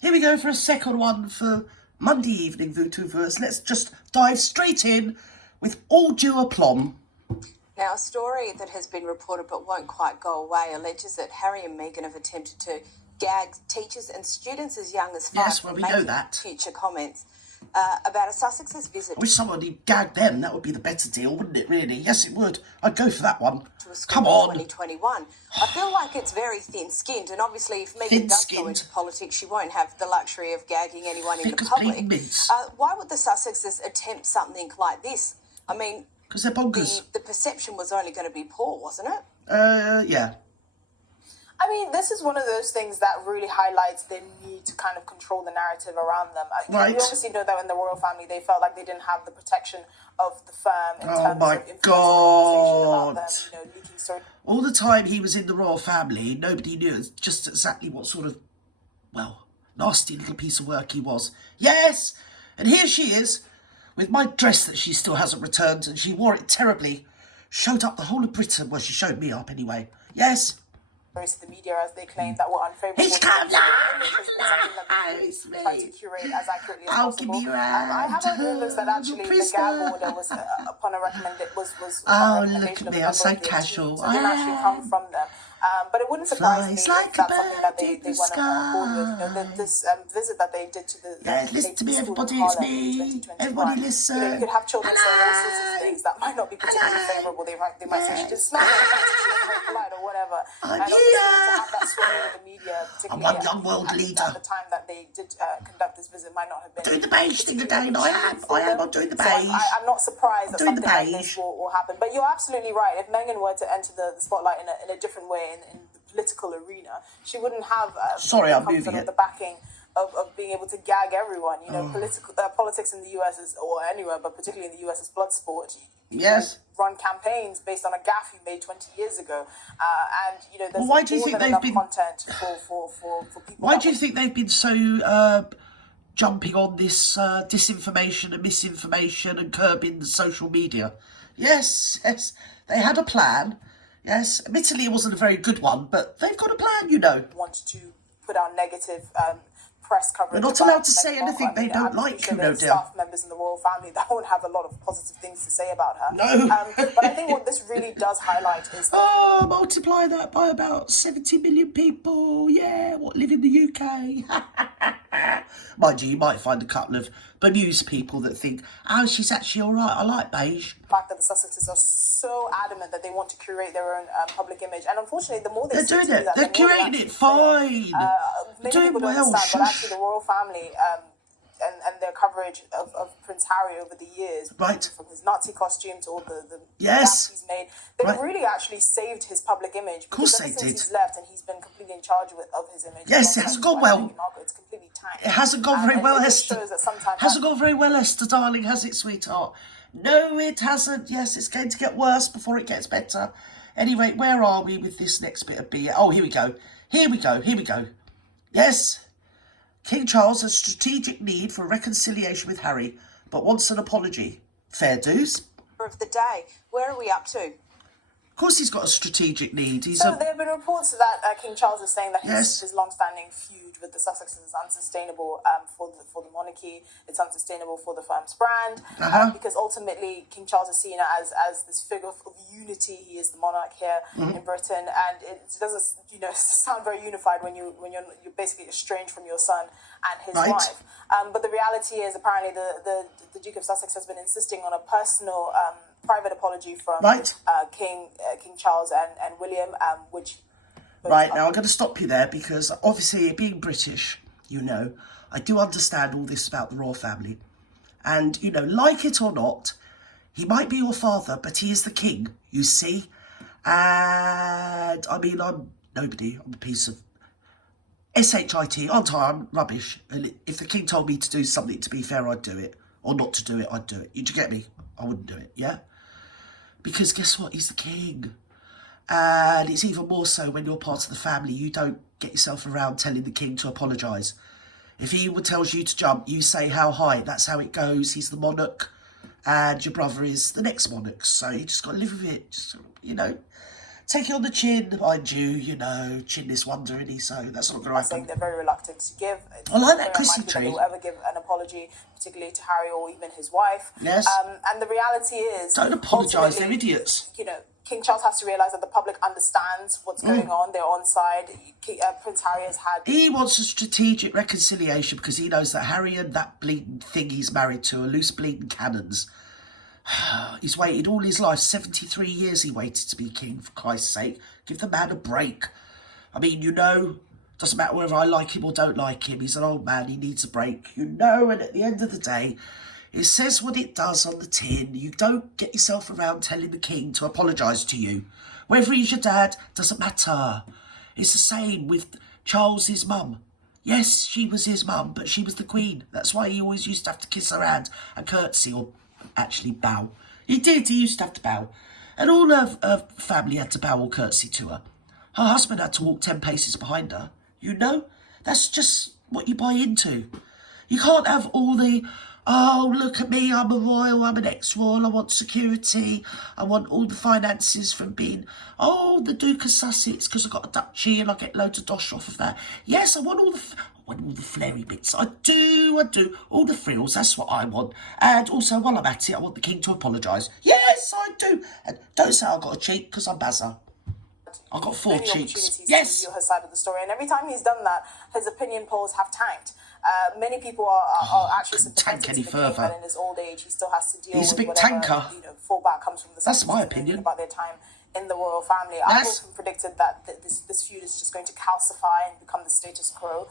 Here we go for a second one for Monday evening, VooTubers. Let's just dive straight in with all due aplomb. Now, a story that has been reported but won't quite go away alleges that Harry and Meghan have attempted to gag teachers and students as young as 5 Yes, well, we know making that. future comments about a Sussex's visit I wish somebody gagged them. That would be the better deal, wouldn't it, really? Yes, it would. I'd go for that one. to a school Come in on. 2021. I feel like it's very thin-skinned, and obviously if Meghan does go into politics, she won't have the luxury of gagging anyone in the Thick as public. bleeding mince. Why would the Sussexes attempt something like this? I mean, Because they're bonkers. the perception was only going to be poor, wasn't it? Yeah. I mean, this is one of those things that really highlights their need to kind of control the narrative around them. Right. You obviously know that in the royal family, they felt like they didn't have the protection of the firm in Oh terms my of influencing the conversation about them, God. leaking stories. All the time he was in the royal family, nobody knew just exactly what sort of, well, nasty little piece of work he was. Yes! And here she is, with my dress that she still hasn't returned, and she wore it terribly. Showed up the whole of Britain. Well, she showed me up anyway. Yes? To the media, as they claim that were unfavourable. He's come Something that they It's me. try to curate as accurately as I'll possible. give you I have heard rumours that actually the gag order was upon a recommendation Oh, look at me, I'm so casual. So it didn't actually come from them. But it wouldn't surprise me Flies if like a that's something that bird they in the went on board with. sky. This visit that they did to the Yeah, listen to me, school in everybody, it's Harlem in me. 2021. Everybody listen. You could have children saying all sorts of Hello. things that might not be particularly favourable. They might say she didn't smell like she was very polite or whatever. I'm And obviously to here. have that story with the media, I'm particularly one young world leader. at the time that they did conduct this visit, might not have been Doing the beige thing again. I am. I'm doing the So beige. I'm not surprised that doing something the like this beige. will happen. But you're absolutely right. If Meghan were to enter the spotlight in a different way in the political arena, she wouldn't have Sorry, the I'm comfort moving of it. the backing of being able to gag everyone. Politics in the US is, or anywhere, but particularly in the US, is blood sport. Yes. Run campaigns based on a gaffe you made 20 years ago, and there's Well, why do you more think than they've enough been- content for people. Why that do you would- think they've been so jumping on this disinformation and misinformation and curbing the social media? Yes, they had a plan. Yes, admittedly it wasn't a very good one, but they've got a plan, want to put out negative press coverage? We're not about allowed to say Meghan Markle? anything they don't I'm like, sure you know, there's dear. staff members in the royal family that won't have a lot of positive things to say about her. No. But I think what this really does highlight is that Oh, multiply that by about 70 million people. Yeah, what live in the UK? Mind you might find a couple of bemused people that think, oh, she's actually all right. I like beige. the fact that the Sussexes are so adamant that they want to curate their own public image, and unfortunately, the more they They're seem doing to do it. that, They're the more they curating it actually fail. fine. Many Doing people don't well. understand, but Shush. actually, the royal family and their coverage of Prince Harry over the years, Right. from his Nazi costume to all the Yes. gaps he's made, they've Right. really actually saved his public image. Course Because ever they since did. he's left and he's been completely in charge of his image. Yes, it hasn't gone well. It's completely tanked. It hasn't gone And very well, it just Esther. shows that sometimes Hasn't gone very well, Esther, darling, has it, sweetheart? No, it hasn't. Yes, it's going to get worse before it gets better. Anyway, where are we with this next bit of beer? Oh, here we go. Here we go. Yes. King Charles has strategic need for reconciliation with Harry, but wants an apology. Fair dues. Of the day, where are we up to? Of course he's got a strategic need. He's So there have been reports that King Charles is saying that Yes. his long-standing feud with the Sussexes is unsustainable for the monarchy. It's unsustainable for the firm's brand because ultimately King Charles is seen as this figure of unity. He is the monarch here in Britain, and it doesn't sound very unified when you're basically estranged from your son and his Right. wife. But the reality is apparently the Duke of Sussex has been insisting on a personal private apology from Right. King Charles and William, which. Right, now I'm going to stop you there because obviously being British, I do understand all this about the royal family. And, like it or not, he might be your father, but he is the king, you see. And, I mean, I'm nobody. I'm a piece of shit, aren't I? I'm rubbish. And if the king told me to do something, to be fair, I'd do it. Or not to do it, I'd do it. You get me? I wouldn't do it, yeah? Because guess what? He's the king. And it's even more so when you're part of the family. You don't get yourself around telling the king to apologise. If he tells you to jump, you say how high. That's how it goes. He's the monarch and your brother is the next monarch. So you just got to live with it. Just, take it on the chin, mind you, you know, chin is wonder, isn't he? So that's not going to I think happen. they're very reluctant to give. I like that Very Chrissy unlikely that tree. they will ever give an apology, particularly to Harry or even his wife. Yes. And the reality is, Don't apologise, they're ultimately, idiots. You know, King Charles has to realise that the public understands what's going on. They're on side. Prince Harry has had. He wants a strategic reconciliation because he knows that Harry and that bleeding thing he's married to are loose bleeding cannons. He's waited all his life, 73 years he waited to be king, for Christ's sake. Give the man a break. I mean, you know, doesn't matter whether I like him or don't like him, he's an old man, he needs a break. You know, and at the end of the day, it says what it does on the tin. You don't get yourself around telling the king to apologise to you. Whether he's your dad, doesn't matter. It's the same with Charles's mum. Yes, she was his mum, but she was the queen. That's why he always used to have to kiss her hand and curtsy, or actually bow. He did, he used to have to bow. And all her family had to bow or curtsy to her. Her husband had to walk 10 paces behind her. You know, that's just what you buy into. You can't have all the, oh, look at me, I'm a royal, I'm an ex-royal, I want security, I want all the finances from being, oh, the Duke of Sussex, because I've got a duchy and I get loads of dosh off of that. Yes, I want all the flary bits. I do. All the frills, that's what I want. And also, while I'm at it, I want the king to apologise. Yes, I do. And don't say I've got a cheek, because I'm Bazza. I've got 4 cheeks. Yes. To reveal her side of the story, and every time he's done that, his opinion polls have tanked. Many people are actually sympathetic to the king, but in his old age, he still has to deal with whatever tanker. Fallback comes from the. That's my opinion about their time in the royal family. I've often predicted that this feud is just going to calcify and become the status quo.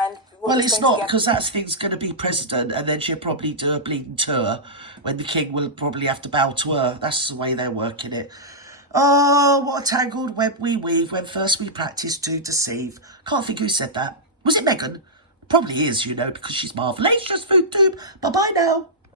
And well, it's not, because that thing's going to be president, and then she'll probably do a bleeding tour when the king will probably have to bow to her. That's the way they're working it. Oh, what a tangled web we weave when first we practice to deceive. Can't think who said that. Was it Meghan? Probably is, you know, because she's marvellous. Just food tube. Bye-bye now.